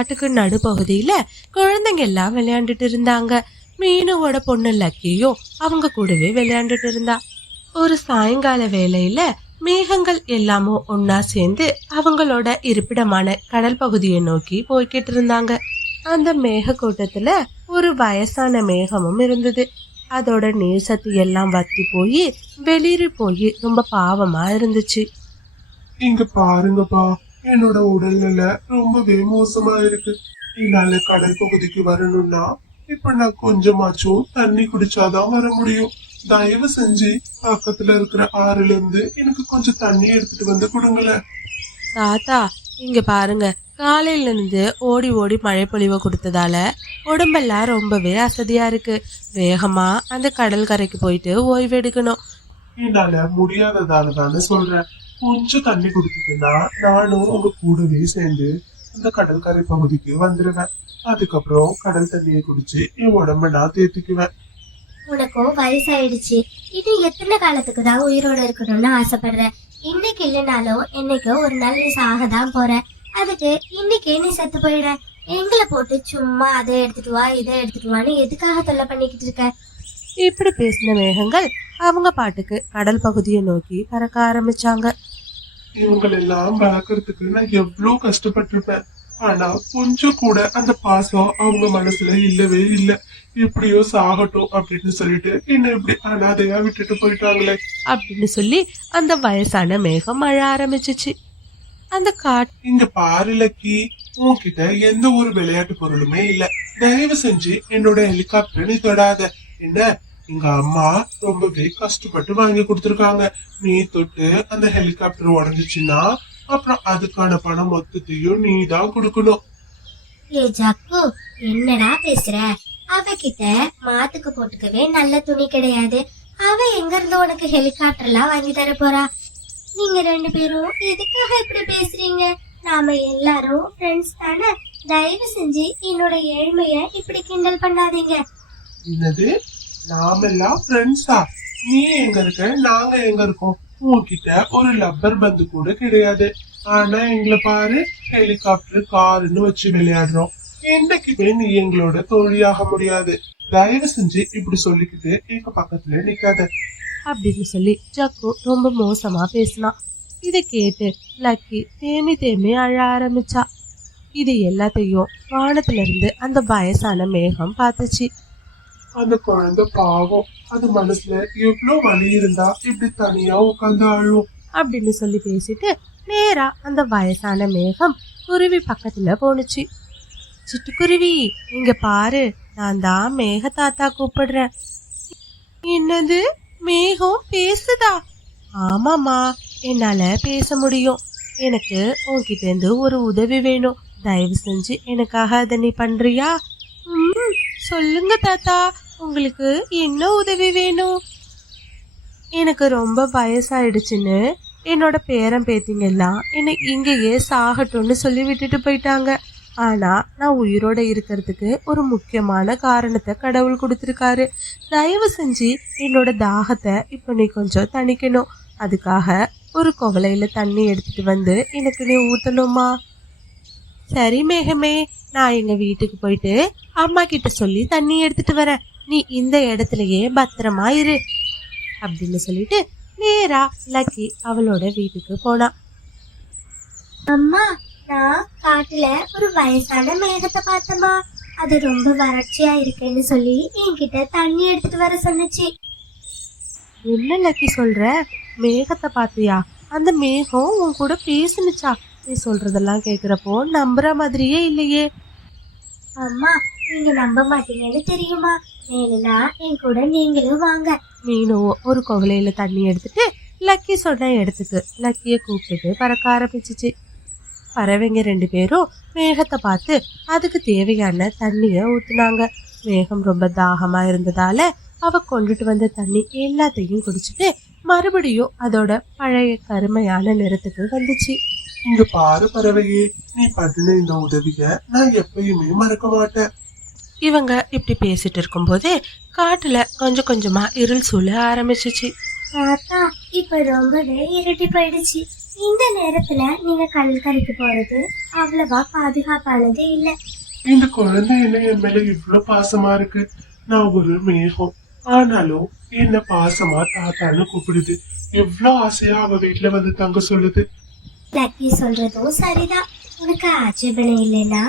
காட்டுக்கு நடுப்பகுதியில குழந்தைங்க எல்லாம் விளையாண்டுட்டு இருந்தாங்க. மீனுவோட பொண்ணு லக்கியும் அவங்க கூடவே விளையாண்டுட்டு இருந்தா. ஒரு சாயங்கால வேளையில மேகங்கள் எல்லாமும் ஒன்னா சேர்ந்து அவங்களோட இருப்பிடமான கடல் பகுதியை நோக்கி போய்கிட்டு இருந்தாங்க. அந்த மேக கூட்டத்துல ஒரு வயசான மேகமும் இருந்தது. அதோட நீர் சத்து எல்லாம் வத்தி போய் வெளிரி போய் ரொம்ப பாவமா இருந்துச்சு. இங்க பாருங்கப்பா, என்னோட உடல்நிலை ரொம்பவே மோசமா இருக்கு. என்னால கடல் பகுதிக்கு வரணும்னா இப்ப நான் கொஞ்சமாச்சும் தண்ணி குடிச்சாதான் வர முடியும். தயவு செஞ்சு பக்கத்துல இருக்கிற ஆறுல இருந்து எனக்கு கொஞ்சம் தண்ணி எடுத்துட்டு வந்து கொடுங்களேன். தாத்தா, இங்க பாருங்க, காலையில இருந்து ஓடி ஓடி மழை பொழிவை கொடுத்ததால உடம்பெல்லாம் ரொம்பவே அசதியா இருக்கு. வேகமா அந்த கடல் கரைக்கு போயிட்டு ஓய்வு எடுக்கணும். என்னால முடியாததால தானே சொல்றேன். கொஞ்சம் தண்ணி குடிச்சிட்டுனா நானும் உங்க கூடவே சேர்ந்து அந்த கடற்கரை பகுதிக்கு வந்துருவேன். அதுக்கப்புறம் கடல் தண்ணியை குடிச்சு என் உடம்ப நான் தேத்திக்குவேன். உனக்கும் வயசாயிடுச்சு. இது எத்தனை காலத்துக்கு தான் உயிரோட இருக்கணும்னு ஆசைப்படுற? இன்னைக்கு இல்லைனாலும் என்னைக்கோ ஒரு நாள் நீ சாகதான் போற. அதுக்கு இன்னைக்கே நீ செத்து போயிட. எங்களை போட்டு சும்மா அதை எடுத்துட்டு வா இதை எடுத்துட்டு வான்னு எதுக்காக தொல்லை பண்ணிக்கிட்டு இருக்க? இப்படி பேசின மேகங்கள் அவங்க பாட்டுக்கு கடல் பகுதியை நோக்கி பறக்க ஆரம்பிச்சாங்க. இவங்களெல்லாம் வளர்க்கறதுக்கு நான் எவ்வளவு கஷ்டப்பட்டிருப்பேன். ஆனா கொஞ்சம் கூட அந்த பாசம் அவங்க மனசுல இல்லவே இல்ல. எப்படியோ சாகட்டும் அப்படின்னு சொல்லிட்டு என்ன இப்படி அனாதையா விட்டுட்டு போயிட்டாங்களே அப்படின்னு சொல்லி அந்த வயசான மேகம் அழ ஆரம்பிச்சிச்சு. அந்த இங்க பாரு லக்கி, உன்கிட்ட எந்த ஒரு விளையாட்டு பொருளுமே இல்ல. தயவு செஞ்சு என்னோட ஹெலிகாப்டர் நீ தொடாத. என்ன, எங்க அம்மா ரொம்பவே கஷ்டப்பட்டு வாங்கி கொடுத்துருக்காங்க. நீ தொட்டு அந்த ஹெலிகாப்டர் உடஞ்சிச்சுன்னா அப்புறம் அதுக்கான பணம் மொத்தத்தையும் நீ தான் கொடுக்கணும். ஏ ஜக்கு, என்னடா பேசுற? அவகிட்ட மாத்துக்கு போட்டுக்கவே நல்ல துணி கிடையாது. அவ எங்க இருந்து உனக்கு ஹெலிகாப்டர்லாம் வாங்கி தர போறா? நீங்க ரெண்டு பேரும் எதுக்காக இப்படி பேசுறீங்க? நாம எல்லாரும் ஃப்ரெண்ட்ஸ் தானே. தயவு செஞ்சு என்னோட ஏழ்மைய இப்படி கிண்டல் பண்ணாதீங்க. என்னது, நாமெல்லாம் ஃப்ரெண்ட்ஸா? நீ எங்க இருக்க, நாங்க எங்க இருக்கோம்? உன்கிட்ட ஒரு லப்பர் பந்து கூட கிடையாது. ஆனா எங்களை பாரு, ஹெலிகாப்டர் காருன்னு வச்சு விளையாடுறோம். என்னைக்குமே நீ எங்களோட தோழியாக முடியாது. தயவு செஞ்சு இப்படி சொல்லிக்கிட்டு எங்க பக்கத்துல நிக்காத அப்படின்னு சொல்லி ஜக்கு ரொம்ப மோசமா பேசினான். இதை கேட்டு லக்கி தேமி தேமி அழ ஆரம்பிச்சா. இது எல்லாத்தையும் வானத்துல இருந்து அந்த வயசான மேகம் பார்த்துச்சு. அந்த குழந்தை பாவம், அது மனசுல எவ்வளவு வலி இருந்தா இப்படி தனியா உட்கார்ந்து அழும் அப்படின்னு சொல்லி பேசிட்டு நேரா அந்த வயசான மேகம் குருவி பக்கத்துல போனுச்சு. சிட்டுக்குருவி, இங்க பாரு, நான் தான் மேக தாத்தா கூப்பிடுறேன். என்னது, மேகம் பேசுதா? ஆமாமா, என்னால பேச முடியும். எனக்கு உன்கிட்ட இருந்து ஒரு உதவி வேணும். தயவு செஞ்சு எனக்காக அதை நீ பண்றியா? சொல்லுங்க தாத்தா, உங்களுக்கு என்ன உதவி வேணும்? எனக்கு ரொம்ப வயசாயிடுச்சுன்னு என்னோட பேரன் பேத்திங்க எல்லாம் என்னை இங்கேயே சாகட்டும்னு சொல்லி விட்டுட்டு போயிட்டாங்க. ஆனா நான் உயிரோட இருக்கிறதுக்கு ஒரு முக்கியமான காரணத்தை கடவுள் கொடுத்துருக்காரு. தயவு செஞ்சு என்னோட தாகத்தை இப்போ நீ கொஞ்சம் தணிக்கணும். அதுக்காக ஒரு குவளையில தண்ணி எடுத்துட்டு வந்து எனக்கு நீ ஊத்தணுமா? சரி மேகமே, நான் எங்க வீட்டுக்கு போயிட்டு அம்மா கிட்ட சொல்லி தண்ணி எடுத்துட்டு வரேன். நீ இந்த இடத்துலயே பத்திரமா இரு அப்படின்னு சொல்லிட்டு நேரா லக்கி அவளோட வீட்டுக்கு போனா. அம்மா, நான் காட்டுல ஒரு வயசான மேகத்தை பார்த்தம்மா. அது ரொம்ப வறட்சியா இருக்குன்னு சொல்லி என்கிட்ட தண்ணி எடுத்துட்டு வர சொன்னுச்சு. என்ன லக்கி சொல்ற? மேகத்தை பாத்தியா? அந்த மேகம் உன் கூட பேசுனுச்சா? நீ சொல்றதெல்லாம் கேக்குறப்போ நம்புற மாதிரியே இல்லையே. அம்மா, நீங்க நம்ப மாட்டீங்கன்னு தெரியுமா? வேணும்னா என் கூட நீங்களும் வாங்க. மீனும் ஒரு குவளையில தண்ணி எடுத்துட்டு லக்கி சொன்ன இடத்துக்கு லக்கிய கூப்பிட்டு பறக்க ஆரம்பிச்சிச்சு. பறவைங்க ரெண்டு பேரும் மேகத்தை பார்த்து அதுக்கு தேவையான தண்ணிய ஊத்துனாங்க. மேகம் ரொம்ப தாகமா இருந்ததால அவ கொண்டுட்டு வந்த தண்ணி எல்லாத்தையும் குடிச்சிட்டு மறுபடியும் அதோட பழைய கருமையான நிறத்துக்கு வந்துச்சு. இங்க பாரு பறவையே, நீ பண்ணின இந்த உதவிய நான் எப்பயுமே மறக்க மாட்டேன். இவங்க இப்படி பேசிட்டு இருக்கும் போதே காட்டுல கொஞ்சம் கொஞ்சமா இருள் சூழ ஆரம்பிச்சிச்சு. தாத்தா, இப்ப ரொம்பவே இருட்டி போயிடுச்சு. இந்த நேரத்துல நீங்க கடற்கரைக்கு போறது அவ்வளவா பாதுகாப்பானது இல்ல. இந்த குழந்தை என்ன என் மேல இவ்வளவு பாசமா இருக்கு. நான் ஒரு மேகம், ஆனாலும் என்ன பாசமா தாத்தான்னு கூப்பிடுது. எவ்வளவு ஆசையா அவ வீட்டுல வந்து தங்க சொல்லுது. லக்கி சொல்றதும் சரிதான். உனக்கு ஆட்சேபனை இல்லைன்னா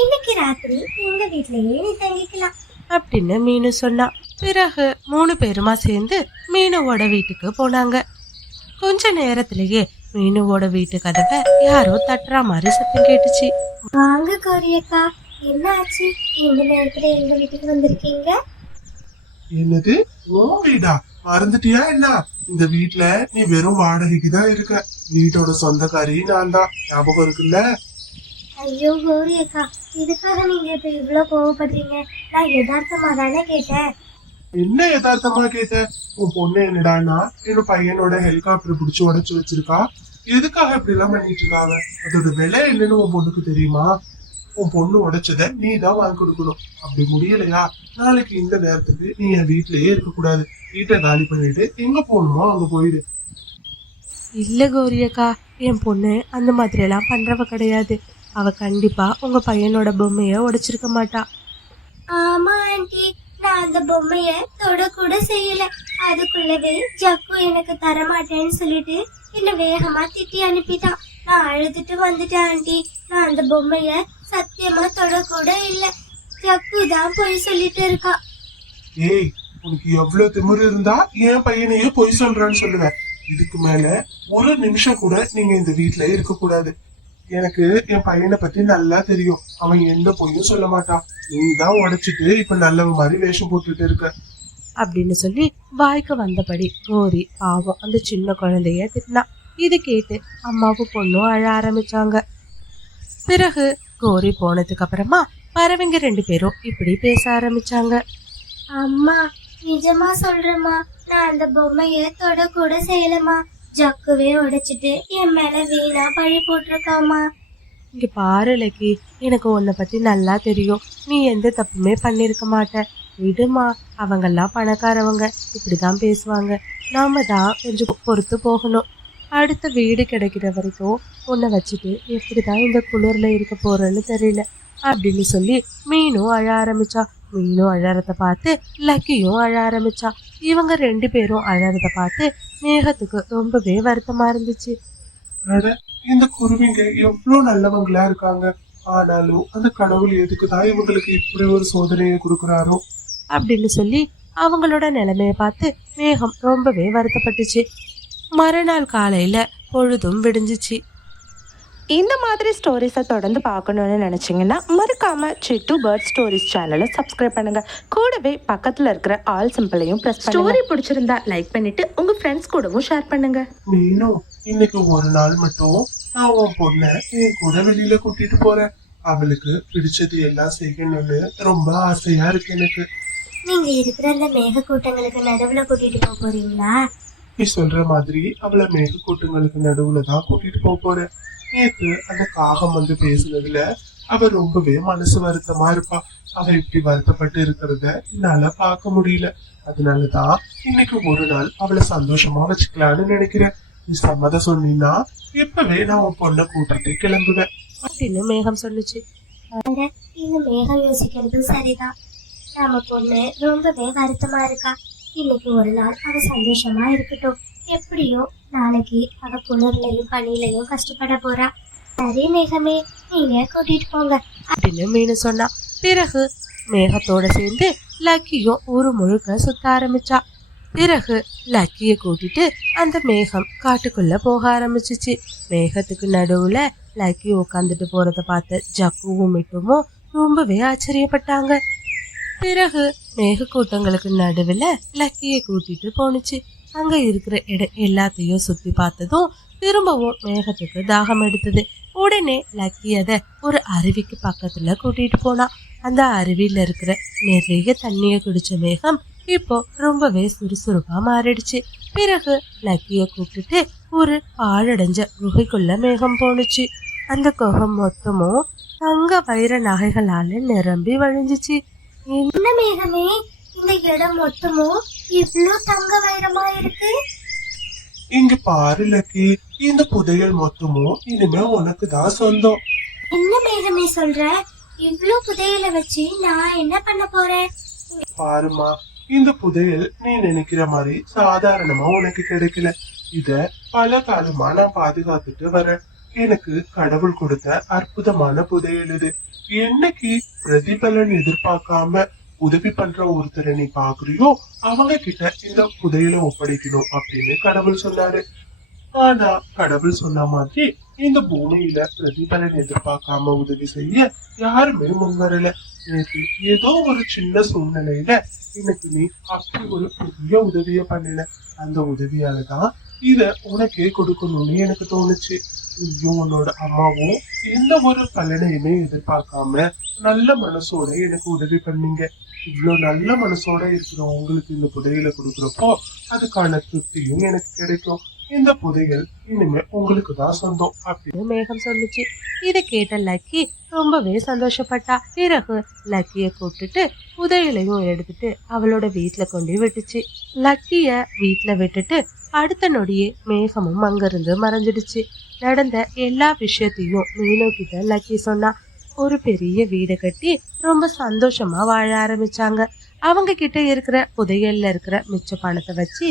இன்னைக்கு ராத்திரி எங்க வீட்லயே நீ தங்கிக்கலாம் அப்படின்னு மீனு சொன்னா. பிறகு 3 பேருமா சேர்ந்து மீனுவோட வீட்டுக்கு போனாங்க. கொஞ்ச நேரத்திலேயே மீனுவோட வீட்டு கதவை யாரோ தட்டுற மாதிரி சத்தம் கேட்டுச்சு. வாங்க கோரியக்கா, என்ன ஆச்சு? இந்த நேரத்துல எங்க வீட்டுக்கு வந்திருக்கீங்க? என்னது, உன் வீடா? மறந்துட்டியா என்ன? இந்த வீட்டுல நீ வெறும் வாடகைக்கு தான் இருக்க. வீட்டோட சொந்தக்காரி நான் தான், ஞாபகம் இருக்குல்ல? ஐயோ கோரியக்கா, இதுக்காக நீங்க இப்ப இவ்வளவு கோவப்படுறீங்க? நான் யதார்த்தமா தானே கேட்டேன். என்ன யதார்த்தமா கேட்ட? உன் பொண்ணு என்னடான்னா என்னோட பையனோட ஹெலிகாப்டர் புடிச்சு உடைச்சு வச்சிருக்கா. எதுக்காக இப்படி எல்லாம் பண்ணிட்டு இருக்காங்க? அதோட விலை என்னன்னு உன் பொண்ணுக்கு தெரியுமா? உன் பொண்ணு உடைச்சத நீ தான் வாங்கி கொடுக்கணும். அப்படி முடியலையா, நாளைக்கு இந்த நேரத்துக்கு நீ என் வீட்லயே இருக்க கூடாது. வீட்டை காலி பண்ணிட்டு எங்க போகணுமோ அங்க போயிடு. இல்ல கோரியக்கா, என் பொண்ணு அந்த மாதிரி எல்லாம் பண்றவ கிடையாது. அவ கண்டிப்பா உங்க பையனோட பொம்மைய உடைச்சிருக்க மாட்டா. ஆமா ஆண்டி, நான் அந்த பொம்மைய தொட கூட செய்யல. அதுக்குள்ளவே ஜக்கு எனக்கு தரமாட்டேன்னு சொல்லிட்டு என்ன வேகமா திட்டி அனுப்பிட்டான். நான் அழுதுட்டு வந்துட்டேன் ஆண்டி. நான் அந்த பொம்மைய சத்தியமா தொட கூட இல்ல. ஜக்கு தான் போய் சொல்லிட்டு இருக்கா. ஏய், உனக்கு எவ்வளவு திமிரு இருந்தா என் பையனையே பொய் சொல்றான்னு சொல்லுவேன். இதுக்கு மேல ஒரு நிமிஷம் கூட நீங்க இந்த வீட்டுல இருக்க கூடாது. எனக்கு என் பையனை பத்தி நல்லா தெரியும். அவன் எந்த பொய்யும் சொல்ல மாட்டான். நீ தான் உடைச்சிட்டு இப்ப நல்லவ மாதிரி வேஷம் போட்டுட்டு இருக்க அப்படின்னு சொல்லி வாய்க்கு வந்தபடி கோரி பாவம் அந்த சின்ன குழந்தைய திட்டினா. இது கேட்டு அம்மாவும் பொண்ணும் அழ ஆரம்பிச்சாங்க. பிறகு கோரி போனதுக்கு அப்புறமா பறவைங்க 2 பேரும் இப்படி பேச ஆரம்பிச்சாங்க. அம்மா, நிஜமா சொல்றேம்மா, நான் அந்த பொம்மைய தொட கூட செய்யலமா. ஜக்குவே உடைச்சிட்டு என் மேல வீணா பழி போட்டிருக்காமா. இங்க பாரு லக்கி, எனக்கு உன்னை பத்தி நல்லா தெரியும். நீ எந்த தப்புமே பண்ணிருக்க மாட்ட. விடுமா, அவங்கெல்லாம் பணக்காரவங்க, இப்படிதான் பேசுவாங்க. நாம தான் கொஞ்சம் பொறுத்து போகணும். அடுத்த வீடு கிடைக்கிற வரைக்கும் உன்னை வச்சுட்டு எப்படிதான் இந்த குளிர்ல இருக்க போறேன்னு தெரியல அப்படின்னு சொல்லி மீனும் அழ ஆரம்பிச்சா. மீனும் அழறத பார்த்து லக்கியும் அழ ஆரம்பிச்சா. இவங்க 2 பேரும் அழறத பார்த்து மேகத்துக்கு ரொம்பவே வருத்தமா இருந்துச்சு. இந்த குருவிங்க எவ்வளவு நல்லவங்களா இருக்காங்க. ஆனாலும் அந்த கடவுள் எதுக்குதான் இவங்களுக்கு இப்படி ஒரு சோதனையை கொடுக்கறாரோ அப்படின்னு சொல்லி அவங்களோட நிலைமைய பார்த்து மேகம் ரொம்பவே வருத்தப்பட்டுச்சு. மறுநாள் காலையில பொழுதும் விடிஞ்சிச்சு. இந்த மாதிரி ஸ்டோரிஸை தொடர்ந்து பார்க்கணுன்னு நினச்சிங்கன்னா மறக்காமல் சிட்டு பேர்ட் ஸ்டோரிஸ் சேனலை சப்ஸ்கிரைப் பண்ணுங்கள். கூடவே பக்கத்தில் இருக்கிற ஆல் சிம்பிளையும் ப்ரெஸ் பண்ணுங்க. ஸ்டோரி பிடிச்சிருந்தா லைக் பண்ணிவிட்டு உங்கள் ஃப்ரெண்ட்ஸ் கூடவும் ஷேர் பண்ணுங்கள். மீனும், இன்னைக்கு ஒரு நாள் மட்டும் நான் உன் பொண்ணை என் கூட வெளியில கூட்டிட்டு போறேன். அவளுக்கு பிடிச்சது எல்லாம் செய்யணும்னு ரொம்ப ஆசையா இருக்கு எனக்கு. நீங்க இருக்கிற அந்த மேக கூட்டங்களுக்கு நடுவுல கூட்டிட்டு போக போறீங்களா? நீ சொல்ற மாதிரி அவளை மேக கூட்டங்களுக்கு நடுவுல தான் கூட்டிட்டு போக போறேன். நேத்து அந்த காகம் வந்து பேசுனதுல அவ ரொம்பவே மனசு வருத்தமா இருப்பா. அவ இப்படி வருத்தப்பட்டு இருக்கிறத என்னால பார்க்க முடியல. அதனாலதான் இன்னைக்கு ஒரு நாள் அவளை சந்தோஷமா வச்சுக்கலான்னு நினைக்கிறேன். நீ சம்மதம் சொன்னீன்னா இப்பவே நான் உன் பொண்ணை கூட்டிட்டு கிளம்புவேன் அப்படின்னு மேகம் சொல்லுச்சு. இந்த மேகம் யோசிக்கிறது சரிதான். நம்ம பொண்ணு ரொம்பவே வருத்தமா இருக்கா. இன்னைக்கு ஒரு நாள் அவ சந்தோஷமா இருக்கட்டும். எப்படியோ நாளைக்கு அவ குளிர்லயும் பனிலையும் கஷ்டப்பட போறா. சரி மேகமே, நீங்க கூட்டிட்டு போங்க அப்படின்னு மீனு சொன்னா. பிறகு மேகத்தோட சேர்ந்து லக்கியும் ஊரு முழுக்க சுத்த ஆரம்பிச்சா. பிறகு லக்கிய கூட்டிட்டு அந்த மேகம் காட்டுக்குள்ள போக ஆரம்பிச்சிச்சு. மேகத்துக்கு நடுவுல லக்கி உட்காந்துட்டு போறத பார்த்த ஜக்குவும் மிட்டுமும் ரொம்பவே ஆச்சரியப்பட்டாங்க. பிறகு மேக கூட்டங்களுக்கு நடுவுல லக்கிய கூட்டிட்டு போனுச்சு. அங்க இருக்கிற இடம் எல்லாத்தையும் சுத்தி பார்த்ததும் திரும்பவும் மேகத்துக்கு தாகம் எடுத்தது. உடனே லக்கி அத ஒரு அருவிக்கு பக்கத்துல கூட்டிட்டு போனா. அந்த அருவியில இருக்கிற நிறைய தண்ணிய குடிச்ச மேகம் இப்போ ரொம்பவே சுறுசுறுப்பா மாறிடுச்சு. பிறகு லக்கிய கூப்பிட்டுட்டு ஒரு பாழடைஞ்ச குகைக்குள்ள மேகம் போனுச்சு. அந்த குகை மொத்தமும் தங்க வைர நகைகளால நிரம்பி வழிஞ்சிச்சு. என்ன மேகமே, இந்த இடம் மொத்தமும் இவ்ளோ தங்க வைரமா இருக்கு? இங்க பாரு லக்கி, இந்த புதையல் மொத்தமும் இனிமே உனக்கு தான் சொந்தம். என்ன மேகமே சொல்ற? இவ்ளோ புதையலை வச்சு நான் என்ன பண்ண போறேன்? பாருமா, இந்த புதையல் நீ நினைக்கிற மாதிரி சாதாரணமா உனக்கு கிடைக்கல. இத பல காலமா நான் பாதுகாத்துட்டு வரேன். எனக்கு கடவுள் கொடுத்த அற்புதமான புதையல் இது. என்னைக்கு பிரதிபலன் எதிர்பார்க்காம உதவி பண்ற ஒருத்தரை நீ பாக்குறியோ அவங்க கிட்ட இந்த புதையலை ஒப்படைக்கணும் அப்படின்னு கடவுள் சொன்னாரு. ஆனா கடவுள் சொன்ன மாதிரி இந்த பூமியில பிரதிபலன் எதிர்பார்க்காம உதவி செய்ய யாருமே முன் வரல. எனக்கு ஏதோ ஒரு சின்ன சூழ்நிலையில எனக்கு நீ அப்படி ஒரு பெரிய உதவிய பண்ணல. அந்த உதவியாலதான் இத உனக்கே கொடுக்கணும்னு எனக்கு தோணுச்சு. நீயும் உன்னோட அம்மாவும் எந்த ஒரு பலனையுமே எதிர்பார்க்காம நல்ல மனசோட எனக்கு உதவி பண்ணீங்க. இவ்வளவு நல்ல மனசோட இருக்கிற உங்களுக்கு இந்த புதையலை கொடுக்குறப்போ அதுக்கான திருப்தியும் எனக்கு கிடைக்கும். இந்த புதையல் இனிமே உங்களுக்கு தான் சொந்தம் அப்படின்னு மேகம் சொல்லுச்சு. இத கேட்ட லக்கி ரொம்பவே சந்தோஷப்பட்டா. பிறகு லக்கிய கூப்பிட்டுட்டு புதையலையும் எடுத்துட்டு அவளோட வீட்டுல கொண்டு விட்டுச்சு. லக்கிய வீட்டுல விட்டுட்டு அடுத்த நொடியே மேகமும் அங்கிருந்து மறைஞ்சிடுச்சு. நடந்த எல்லா விஷயத்தையும் மீனு கிட்ட லக்கி சொன்னா. ஒரு பெரிய வீடு கட்டி ரொம்ப சந்தோஷமா வாழ ஆரம்பிச்சாங்க. அவங்க கிட்ட இருக்கிற புதையல்ல இருக்கிற மிச்ச பணத்தை வச்சு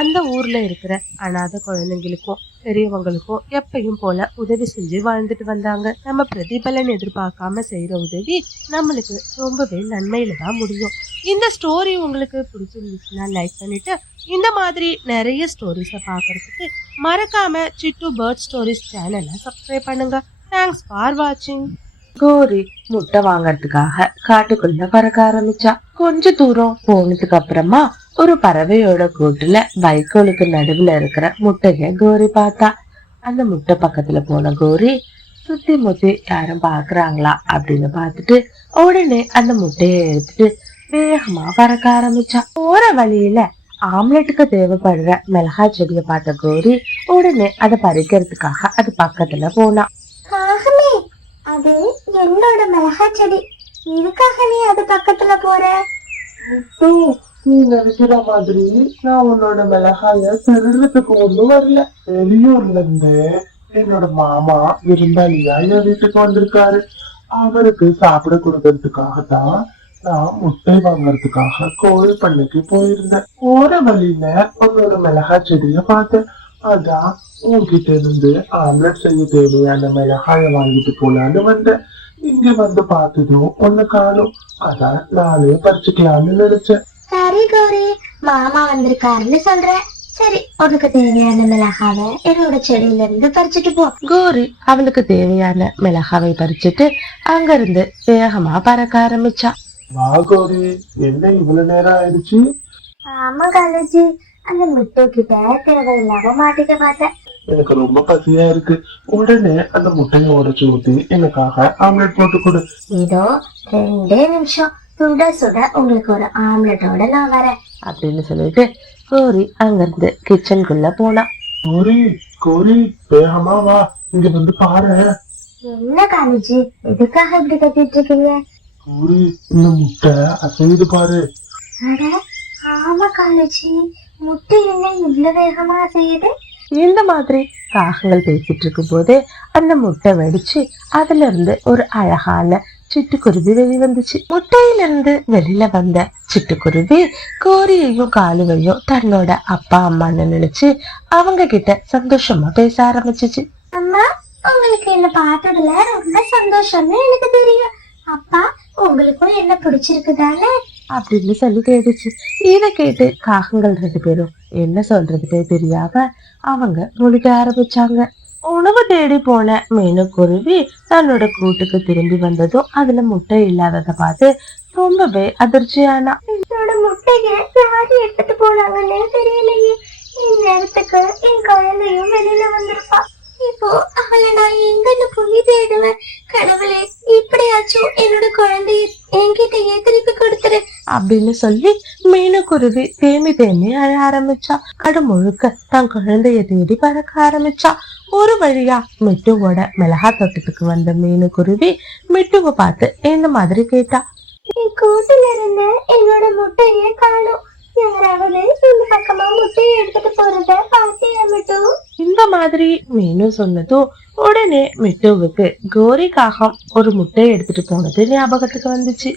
அந்த ஊர்ல இருக்கிற அனாதை குழந்தைங்களுக்கும் பெரியவங்களுக்கும் எப்பயும் போல உதவி செஞ்சு வாழ்ந்துட்டு வந்தாங்க. நம்ம பிரதிபலன் எதிர்பார்க்காம செய்யற உதவி நம்மளுக்கு ரொம்பவே நன்மையில தான் முடியும். இந்த ஸ்டோரி உங்களுக்கு பிடிச்சிருந்துச்சுன்னா லைக் பண்ணிட்டு இந்த மாதிரி நிறைய ஸ்டோரிஸை பார்க்கறதுக்கு மறக்காம சிட்டு பேர்ட் ஸ்டோரிஸ் சேனலை சப்ஸ்கிரைப் பண்ணுங்க. தேங்க்ஸ் ஃபார் வாட்சிங். கோரி முட்டை வாங்கறதுக்காக காட்டுக்குள்ள பறக்க ஆரம்பிச்சா. கொஞ்ச தூரம் போனதுக்கு அப்புறமா ஒரு பறவையோட கூட்டுல வைக்கோலுக்கு நடுவுல இருக்கிற முட்டைய கோரி பார்த்தா. அந்த முட்டை பக்கத்துல போன கோரி சுத்தி முத்தி யாரும் பாக்குறாங்களா அப்படின்னு பார்த்துட்டு உடனே அந்த முட்டைய எடுத்துட்டு வேகமா பறக்க ஆரம்பிச்சா. போற வழியில ஆம்லெட்டுக்கு தேவைப்படுற மிளகாய் செடியை பார்த்த கோரி உடனே அதை பறிக்கிறதுக்காக அது பக்கத்துல போனா. அது என்னோட மிளகா செடி, இதுக்காக நீ அது பக்கத்துல போற? நீ நினைக்கிற மாதிரி நான் உன்னோட மிளகாய திருடுறதுக்கு ஒண்ணும் வரல. வெளியூர்ல இருந்து என்னோட மாமா விருந்தாளியா என் வீட்டுக்கு வந்திருக்காரு. அவருக்கு சாப்பிட கொடுக்கறதுக்காகத்தான் நான் முட்டை வாங்கறதுக்காக கோழி பண்ணைக்கு போயிருந்தேன். போற வழியில உன்னோட மிளகா செடிய பார்த்தேன். அதான் உங்ககிட்ட இருந்து ஆம்லெட் செய்ய தேவையான மிளகாய வாங்கிட்டு போலான்னு வந்தேன். இங்க வந்து பார்த்ததும் ஒண்ணு காணும். அதான் நானே பறிச்சுக்கலாம்னு நினைச்சேன். சரி கௌரி, மாமா வந்திருக்காருன்னு சொல்றேன். சரி, உனக்கு தேவையான மிளகாவை என்னோட செடியில இருந்து பறிச்சுட்டு போ. கோரி அவளுக்கு தேவையான மிளகாவை பறிச்சுட்டு அங்கிருந்து வேகமா பறக்க ஆரம்பிச்சா. வா கோரி, என்ன இவ்வளவு நேரம் ஆயிடுச்சு? ஆமா காலேஜி, அந்த முட்டை கிட்ட தேவையில்லாம மாட்டிக்க பார்த்தேன். எனக்கு ரொம்ப பசியா இருக்கு. உடனே அந்த முட்டையை உடைச்சு ஊத்தி எனக்காக ஆம்லெட் போட்டு கொடு. இதோ 2 நிமிஷம், சுட சுட உங்களுக்கு ஒரு ஆம்லெட்டோட நான் வரேன் அப்படின்னு சொல்லிட்டு கோரி அங்கிருந்து கிச்சனுக்குள்ள போனா. கோரி கோரி, வேகமா வா, இங்க வந்து பாரு. என்ன காலேஜி, எதுக்காக இப்படி கத்திட்டு இருக்கீங்க? கோரி, இந்த முட்டை அசையுது பாரு. அட ஆமா காலேஜி, முட்டை என்ன இவ்வளவு வேகமா செய்யுது? இந்த மாதிரி காகங்கள் பேசிட்டு இருக்கும் போதே அந்த முட்டை வெடிச்சு அதுல இருந்து ஒரு அழகான சிட்டுக்குருவி வெளிவந்துச்சு. முட்டையில இருந்து வெளியில வந்த சிட்டுக்குருவி கோரியையும் காலுவையும் தன்னோட அப்பா அம்மான்னு நினைச்சு அவங்க கிட்ட சந்தோஷமா பேச ஆரம்பிச்சிச்சு. அம்மா, உங்களுக்கு என்ன பார்த்ததுல ரொம்ப சந்தோஷம்னு எனக்கு தெரியும். அப்பா, உங்களுக்கும் என்ன பிடிச்சிருக்குதானே அப்படின்னு சொல்லி கேட்டுச்சு. இதை கேட்டு காகங்கள் 2 பேரும் என்ன சொல்றதுக்கே தெரியாம அவங்க முழிக்க ஆரம்பிச்சாங்க. உணவு தேடி போன மீனுக்குருவி தன்னோட கூட்டுக்கு திரும்பி வந்ததும் அதுல முட்டை இல்லாததை பார்த்து ரொம்பவே அதிர்ச்சியானா. என்னோட முட்டைய யாரு எடுத்துட்டு போனாங்கன்னே தெரியலையே. இந்நேரத்துக்கு என் குழந்தையும் வெளியில வந்திருப்பா. இப்போ அவளை நான் எங்கன்னு போய் தேடுவேன். கடவுளே, இப்படியாச்சும் என்னோட குழந்தைய என்கிட்டயே திருப்பி கொடுத்துரு அப்படின்னு சொல்லி மீனுக்குருவி தேம்பி தேம்பி அழ ஆரம்பிச்சா. காடு முழுக்க தன் குழந்தைய தேடி பறக்க ஆரம்பிச்சா. ஒரு வழியா மிட்டுவோட மிளகா தோட்டத்துக்கு வந்த மீனுக்குருவி மிட்டுவை பார்த்து இந்த மாதிரி கேட்டா. என் கூட்டுல இருந்து என்னோட முட்டைய காணும். யாராவது இந்த பக்கமா முட்டையை எடுத்துட்டு போறத பாத்தியா மிட்டு? இந்த மாதிரி மீனு சொன்னதும் உடனே மிட்டுவுக்கு கோரி காகம் ஒரு முட்டையை எடுத்துட்டு போனது ஞாபகத்துக்கு வந்துச்சு.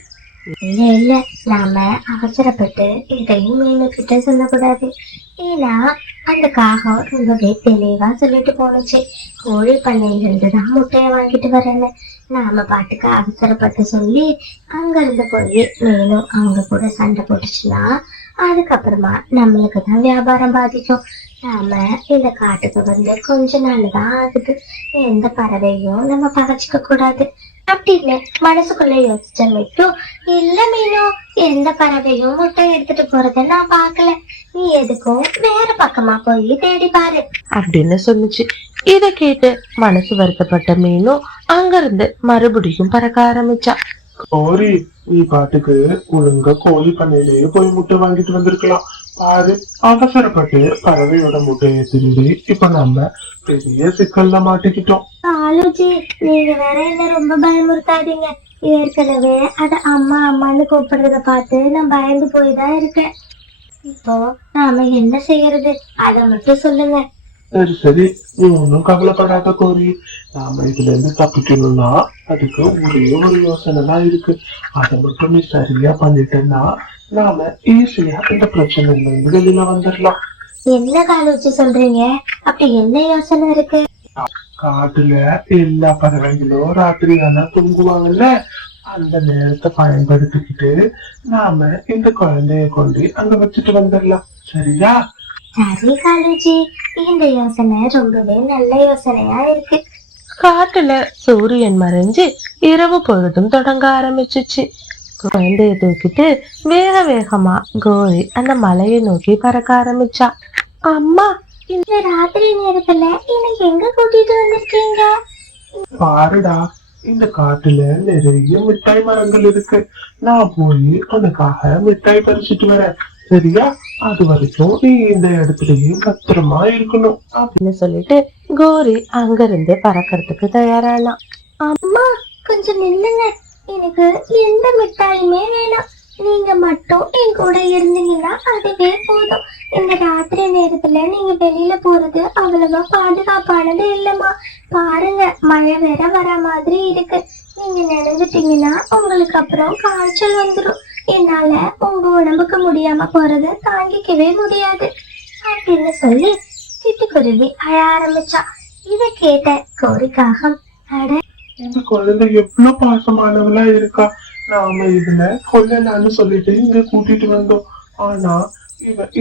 இல்ல இல்ல, நாம அவசரப்பட்டு இதையும் மீனு கிட்ட சொல்லக்கூடாது. ஏன்னா அந்த காகம் ரொம்பவே தெளிவா சொல்லிட்டு போனுச்சு, கோழி பண்ணையில இருந்துதான் முட்டைய வாங்கிட்டு வரேன்னு. நாம பாட்டுக்கு அவசரப்பட்டு சொல்லி அங்க இருந்து போய் மீனும் அவங்க கூட சண்டை போட்டுச்சுன்னா அதுக்கப்புறமா நம்மளுக்கு தான் வியாபாரம் பாதிக்கும். நாம இந்த காட்டுக்கு வந்து கொஞ்ச நாள் தான் ஆகுது, எந்த பறவையும் நம்ம பகச்சிக்க கூடாது அப்படின்னு மனசுக்குள்ள யோசிச்ச மட்டும், இல்ல மீனோ, எந்த பறவையும் முட்டை எடுத்துட்டு போறத நான் பாக்கல, நீ எதுக்கும் வேற பக்கமா போய் தேடி பாரு அப்படின்னு சொன்னுச்சு. இத கேட்டு மனசு வருத்தப்பட்ட மீனும் அங்கிருந்து மறுபடியும் பறக்க ஆரம்பிச்சா. கோரி, நீ பாட்டுக்கு ஒழுங்கா கோழி பண்ணையிலேயே போய் முட்டை வாங்கிட்டு வந்திருக்கலாம். பாரு, அவசரப்பட்டு பறவையோட முட்டையை திருடி இப்ப நம்ம பெரிய சிக்கல்ல மாட்டிக்கிட்டோம். ஆலோஜி, நீங்க வேற என்ன ரொம்ப பயமுறுத்தாதீங்க. ஏற்கனவே அத அம்மா அம்மான்னு கூப்பிடுறத பார்த்து நான் பயந்து போய்தான் இருக்கேன். இப்போ நாம என்ன செய்யறது, அத மட்டும் சொல்லுங்க. சரி சரி, நீ ஒன்னும் கவலைப்படாத கோரி. நாம இதுல இருந்து தப்பிக்கணும்னா அதுக்கு ஒரே ஒரு யோசனை தான் இருக்கு. அதை மட்டும் நீ சரியா பண்ணிட்டேன்னா நாம ஈஸியா இந்த பிரச்சனைல இருந்து வெளியில வந்துடலாம். என்ன காலோச்சி சொல்றீங்க? அப்படி என்ன யோசனை இருக்கு? காட்டுல எல்லா பறவைகளும் ராத்திரி ஆனா தூங்குவாங்கல்ல, அந்த நேரத்தை பயன்படுத்திக்கிட்டு நாம இந்த குழந்தைய கொண்டு அங்க வச்சுட்டு வந்துடலாம். சரியா? சரி காலோஜி, இந்த யோசனை ரொம்பவே நல்ல யோசனையா இருக்கு. காட்டுல சூரியன் மறைஞ்சு இரவு பொழுதும் தொடங்க ஆரம்பிச்சிச்சு. குழந்தைய தூக்கிட்டு வேக வேகமா கோரி அந்த மலையை நோக்கி பறக்க ஆரம்பிச்சா. அம்மா, இந்த ராத்திரி நேரத்துல எனக்கு எங்க கூட்டிட்டு வந்திருக்கீங்க? பாருடா, இந்த காட்டுல நிறைய மிட்டாய் மரங்கள் இருக்கு. நான் போய் உனக்காக மிட்டாய் பறிச்சுட்டு வரேன். சரியா? அது வரைக்கும் நீ இந்த இடத்துலயே பத்திரமா இருக்கணும் அப்படின்னு சொல்லிட்டு கோரி அங்கிருந்து பறக்கிறதுக்கு தயாரானா. அம்மா, கொஞ்சம் நில்லுங்க, எனக்கு எந்த மிட்டாயுமே வேணாம். நீங்க மட்டும் என் கூட இருந்தீங்கன்னா அதுவே போதும். இந்த ராத்திரி நேரத்துல நீங்க வெளியில போறது அவ்வளவா பாதுகாப்பானது இல்லம்மா. பாருங்க, மழை வேற வர மாதிரி இருக்கு. நீங்க நினைஞ்சிட்டீங்கன்னா உங்களுக்கு அப்புறம் காய்ச்சல் வந்துடும். என்னால உங்க உடம்புக்கு முடியாம போறது தாங்கிக்கவே முடியாது அப்படின்னு சொல்லி சிட்டுக்குருவி அழ ஆரம்பிச்சா. இத கேட்ட கோரிக்காகம், அட, இந்த குழந்தை எவ்வளவு பாசமானவளா இருக்கா. நாம இதுல கொல்லலான்னு சொல்லிட்டு இங்க கூட்டிட்டு வந்தோம். ஆனா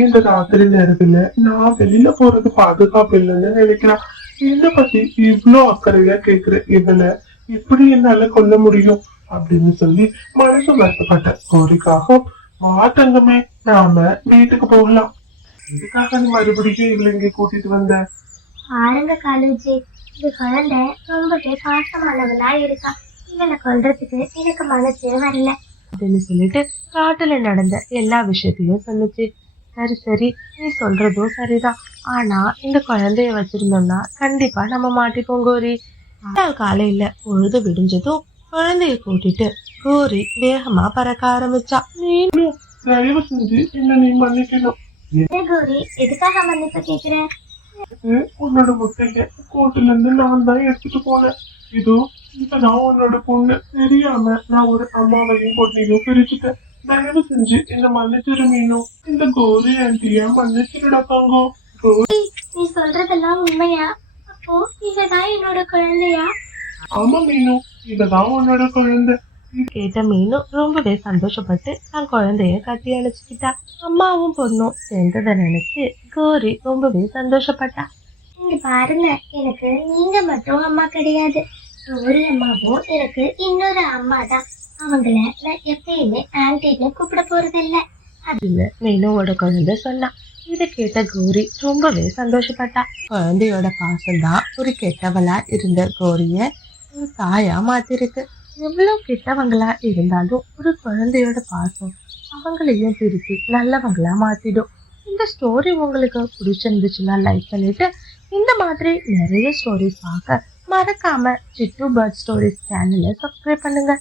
இந்த ராத்திரி நேரத்துல நான் வெளியில போறது பாதுகாப்பு இல்லைன்னு நினைக்கிறான். என்ன பத்தி இவ்வளவு அக்கறையா கேக்குற, இதுல எப்படி என்னால கொல்ல முடியும் அப்படின்னு சொல்லி மனசு வருத்தப்பட்ட கோரிக்காக, மாத்தங்கமே, நாம வீட்டுக்கு போகலாம். இதுக்காக நீ மறுபடியும் இவளை இங்க கூட்டிட்டு வந்த? பாருங்க காலேஜி, இந்த குழந்தை ரொம்பவே பாசமானவளா இருக்கா. இவளை கொல்றதுக்கு எனக்கு மனசே வரல அப்படின்னு சொல்லிட்டு காட்டுல நடந்த எல்லா விஷயத்தையும் சொல்லுச்சு. சரி சரி, நீ சொல்றதும் சரிதான். ஆனா இந்த குழந்தைய வச்சிருந்தோம்னா கண்டிப்பா நம்ம மாட்டிப்போம் கோரி. காலையில பொழுது விடிஞ்சதும் குழந்தைய கூட்டிட்டு கோரி வேகமா பறக்க ஆரம்பிச்சா. தயவு செஞ்சு என்ன நீ மன்னிக்கணும். கோரி, எதுக்காக மன்னிப்பு கேக்குறேன்? உன்னோட முட்டைய கூட்டுல இருந்து நான் தான் எடுத்துட்டு போனேன். இதோ இப்பதான் உன்னோட பொண்ணு தெரியாம நான் ஒரு அம்மாவையும் பொண்ணையும் பிரிச்சுட்டேன். தயவு செஞ்சு என்ன மன்னிச்சிரு மீனோ. இந்த கோரி ஆண்டியா மன்னிச்சிருடா தங்கம். நீ சொல்றதெல்லாம் உண்மையா? அப்போ இவதான் என்னோட குழந்தையா? ஆமா மீனு, இவதான் உன்னோட குழந்தை. கேட்ட மீனும் ரொம்பவே சந்தோஷப்பட்டு தன் குழந்தைய கட்டி அழைச்சுக்கிட்டா. அம்மாவும் பொண்ணும் சேர்ந்ததை நினைச்சு கோரி ரொம்பவே சந்தோஷப்பட்டா. இங்க பாருங்க, எனக்கு நீங்க மட்டும் அம்மா கிடையாது. ஒரு அம்மாவும் எனக்கு இன்னொரு அம்மா தான். அவங்கள நான் எப்பயுமே ஆன்டின்னு கூப்பிட போறது இல்ல அப்படின்னு மீனோட குழந்தை சொன்னா. இதை கேட்ட கோரி ரொம்பவே சந்தோஷப்பட்டா. குழந்தையோட பாசம்தான் ஒரு கெட்டவளா இருந்த கோரிய ஒரு தாயா மாத்திருக்கு. எவ்வளவு கெட்டவங்களா இருந்தாலும் ஒரு குழந்தையோட பாசம் அவங்களையும் திருப்பி நல்லவங்களா மாத்திடும். இந்த ஸ்டோரி உங்களுக்கு பிடிச்சிருந்துச்சுன்னா லைக் பண்ணிட்டு இந்த மாதிரி நிறைய ஸ்டோரிஸ் பார்க்க மறக்காம சிட்டு பேர்ட் ஸ்டோரிஸ் சேனலை சப்ஸ்கிரைப் பண்ணுங்க.